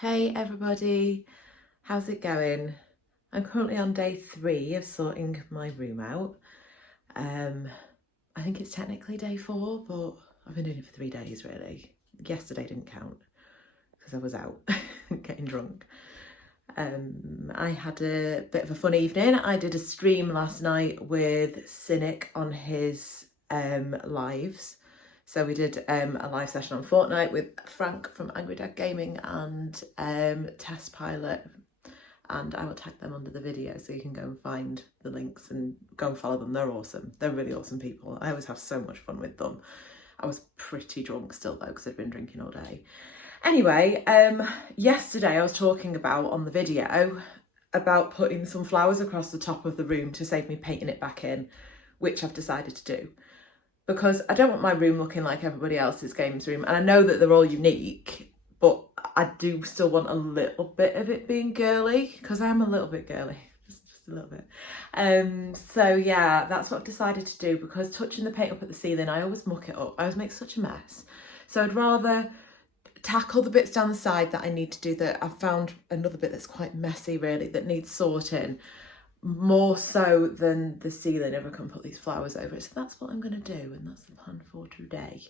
Hey everybody, how's it going? I'm currently on day 3 of sorting my room out. I think it's technically day 4, but I've been doing it for 3 days really. Yesterday didn't count because I was out getting drunk. I had a bit of a fun evening. I did a stream last night with Cynic on his lives. So we did a live session on Fortnite with Frank from Angry Dad Gaming and Test Pilot, and I will tag them under the video so you can go and find the links and go and follow them. They're awesome. They're really awesome people. I always have so much fun with them. I was pretty drunk still though because I'd been drinking all day. Anyway, yesterday I was talking about on the video about putting some flowers across the top of the room to save me painting it back in, which I've decided to do. Because I don't want my room looking like everybody else's games room. And I know that they're all unique, but I do still want a little bit of it being girly, because I am a little bit girly, just a little bit. So yeah, that's what I've decided to do, because touching the paint up at the ceiling, I always muck it up. I always make such a mess. So I'd rather tackle the bits down the side that I need to do, that I've found another bit that's quite messy really, that needs sorting, more so than the ceiling if I can put these flowers over it. So that's what I'm going to do, and that's the plan for today.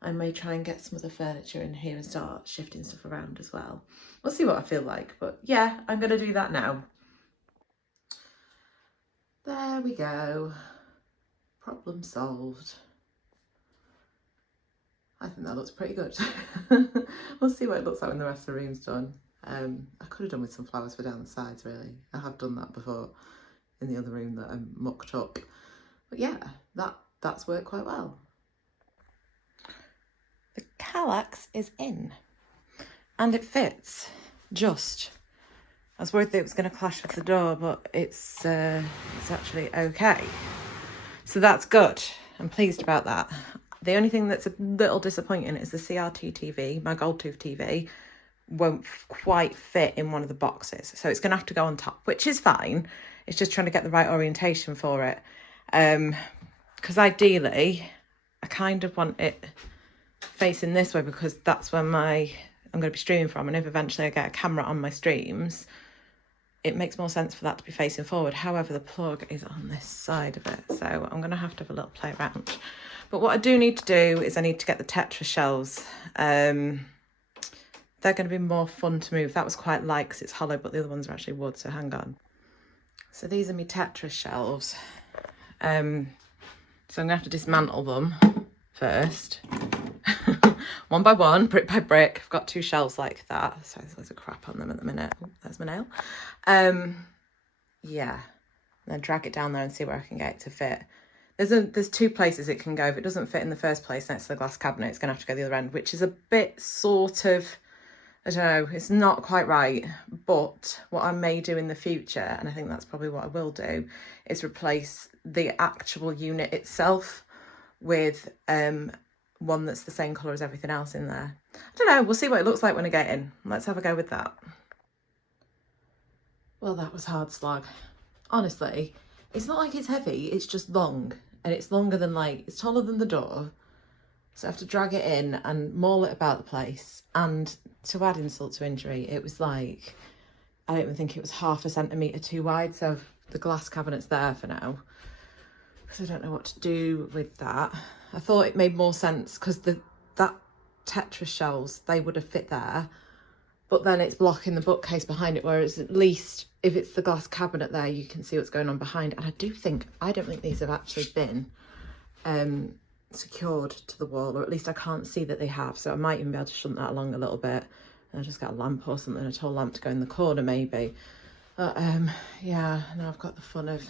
I may try and get some other furniture in here and start shifting stuff around as well. We'll see what I feel like, but yeah, I'm going to do that now. There we go. Problem solved. I think that looks pretty good. We'll see what it looks like when the rest of the room's done. I could have done with some flowers for down the sides really. I have done that before in the other room that I mucked up. But yeah, that's worked quite well. The Kallax is in and it fits just. I was worried that it was going to clash with the door, but it's actually okay. So that's good. I'm pleased about that. The only thing that's a little disappointing is the CRT TV, my gold tooth TV, won't quite fit in one of the boxes. So it's going to have to go on top, which is fine. It's just trying to get the right orientation for it. Because ideally, I kind of want it facing this way, because that's where I'm going to be streaming from. And if eventually I get a camera on my streams, it makes more sense for that to be facing forward. However, the plug is on this side of it. So I'm going to have a little play around. But what I do need to do is I need to get the Tetris shelves. They're going to be more fun to move. That was quite light because it's hollow, but the other ones are actually wood, so hang on. So these are my Tetris shelves. So I'm going to have to dismantle them first. One by one, brick by brick. I've got 2 shelves like that. So there's loads of crap on them at the minute. Oh, there's my nail. Yeah. And then drag it down there and see where I can get it to fit. There's 2 places it can go. If it doesn't fit in the first place next to the glass cabinet, it's going to have to go the other end, which is a bit sort of, I don't know, it's not quite right. But what I may do in the future, and I think that's probably what I will do, is replace the actual unit itself with one that's the same colour as everything else in there. I don't know, we'll see what it looks like when I get in. Let's have a go with that. Well, that was hard slog. Honestly, it's not like it's heavy, it's just long. And it's longer than, like, it's taller than the door. So I have to drag it in and maul it about the place. And to add insult to injury, it was like, I don't even think it was half a centimetre too wide. So the glass cabinet's there for now, because I don't know what to do with that. I thought it made more sense because that Tetris shelves, they would have fit there. But then it's blocking the bookcase behind it, whereas at least if it's the glass cabinet there, you can see what's going on behind. And I don't think these have actually been secured to the wall, or at least I can't see that they have. So I might even be able to shunt that along a little bit. And I just got a lamp or something, a tall lamp to go in the corner maybe. But yeah, now I've got the fun of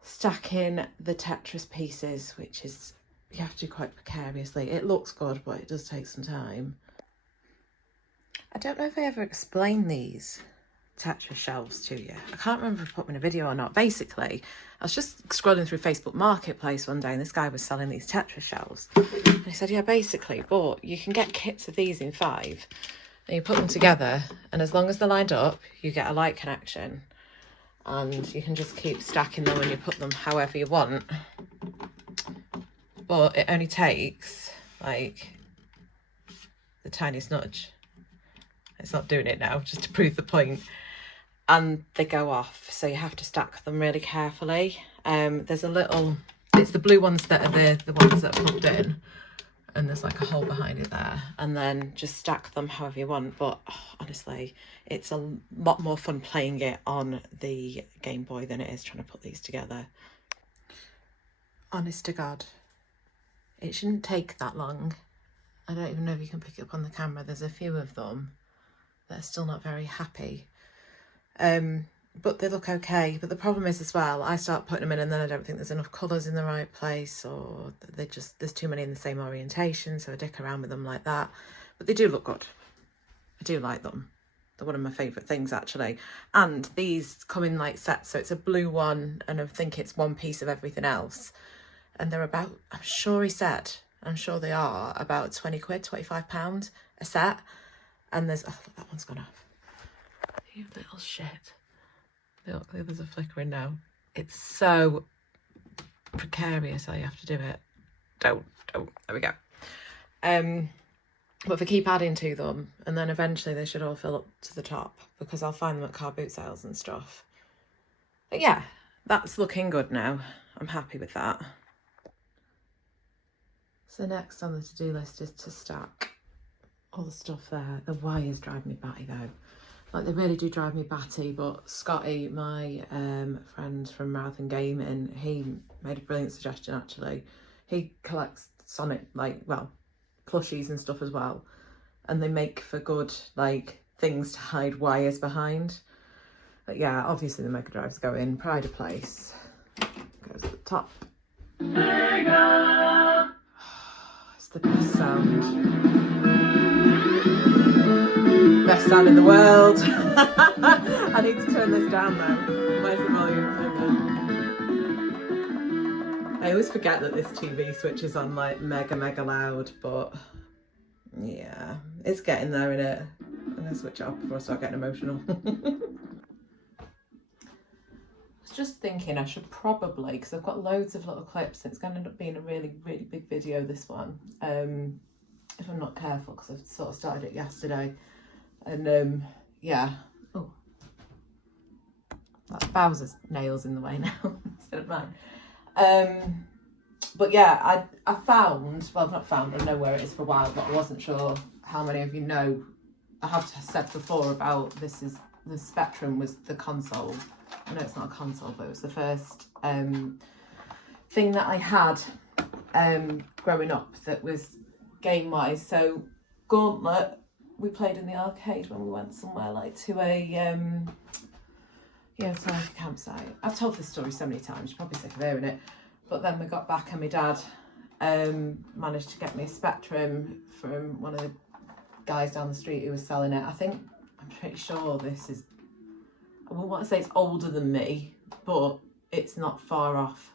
stacking the Tetris pieces, which is, you have to do quite precariously. It looks good, but it does take some time. I don't know if I ever explained these Tetris shelves to you. I can't remember if I put them in a video or not. Basically, I was just scrolling through Facebook Marketplace one day and this guy was selling these Tetris shelves. And he said, yeah, basically, but you can get kits of these in 5 and you put them together, and as long as they're lined up, you get a light connection. And you can just keep stacking them and you put them however you want. But it only takes, like, the tiniest nudge. it's not doing it now, just to prove the point. And they go off, so you have to stack them really carefully. There's a little, it's the blue ones that are the ones that are plugged in, and there's like a hole behind it there, and then just stack them however you want. But honestly, it's a lot more fun playing it on the Game Boy than it is trying to put these together. Honest to God, it shouldn't take that long. I don't even know if you can pick it up on the camera. There's a few of them that are still not very happy. But they look okay. But the problem is as well, I start putting them in and then I don't think there's enough colours in the right place, or there's too many in the same orientation, so I dick around with them like that. But they do look good. I do like them. They're one of my favourite things actually. And these come in like sets, so it's a blue one and I think it's one piece of everything else. And they're about, I'm sure he said, I'm sure they are about 20 quid, £25 a set. And there's, oh look, that one's gone off. You little shit. Look, the others are flickering now. It's so precarious how you have to do it. Don't, there we go. But if I keep adding to them, and then eventually they should all fill up to the top, because I'll find them at car boot sales and stuff. But yeah, that's looking good now. I'm happy with that. So next on the to-do list is to stack all the stuff there. The wires drive me batty though. Like, they really do drive me batty, but Scotty, my friend from Marathon Gaming, he made a brilliant suggestion actually. He collects Sonic, like, well, plushies and stuff as well. And they make for good, like, things to hide wires behind. But yeah, obviously the Mega Drives go in. Pride of place goes at the top. Mega! It's the best sound. Best sound in the world. I need to turn this down though. Where's the volume thing? I always forget that this TV switches on like mega loud, but yeah, it's getting there, innit? I'm gonna switch it off before I start getting emotional. I was just thinking I should probably, because I've got loads of little clips, it's going to end up being a really big video, this one, if I'm not careful, because I've sort of started it yesterday. And yeah, oh, that's Bowser's nails in the way now instead of mine. But yeah, I found, well, I've not found, I know where it is for a while, but I wasn't sure how many of you know. I have said before about the Spectrum was the console. I know it's not a console, but it was the first thing that I had growing up that was game-wise. So Gauntlet, we played in the arcade when we went somewhere, like to a yeah, it's like a campsite. I've told this story so many times, you're probably sick of hearing it. But then we got back and my dad managed to get me a Spectrum from one of the guys down the street who was selling it. I'm pretty sure this is, I wouldn't want to say it's older than me, but it's not far off.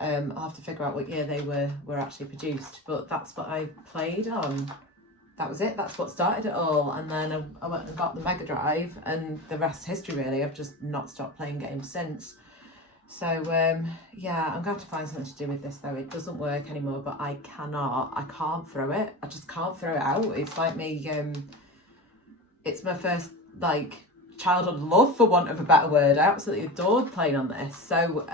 I'll have to figure out what year they were actually produced, but that's what I played on. That was it, that's what started it all. And then I went and got the Mega Drive, and the rest history really. I've just not stopped playing games since. So yeah, I'm going to have to find something to do with this though. It doesn't work anymore, but I can't throw it. I just can't throw it out. It's like me, it's my first like childhood love, for want of a better word. I absolutely adored playing on this. So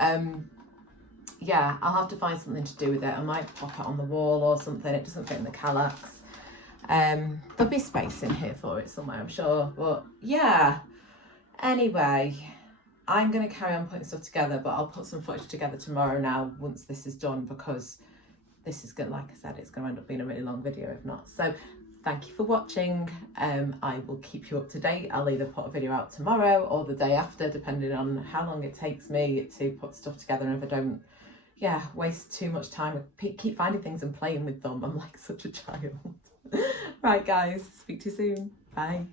yeah, I'll have to find something to do with it. I might pop it on the wall or something. It doesn't fit in the Kallax. There'll be space in here for it somewhere, I'm sure. But yeah, anyway, I'm going to carry on putting stuff together, but I'll put some footage together tomorrow now once this is done, because this is going, like I said, it's going to end up being a really long video if not. So thank you for watching. I will keep you up to date. I'll either put a video out tomorrow or the day after, depending on how long it takes me to put stuff together, and if I don't, yeah, waste too much time. Keep finding things and playing with them. I'm like such a child. Right guys, speak to you soon. Bye.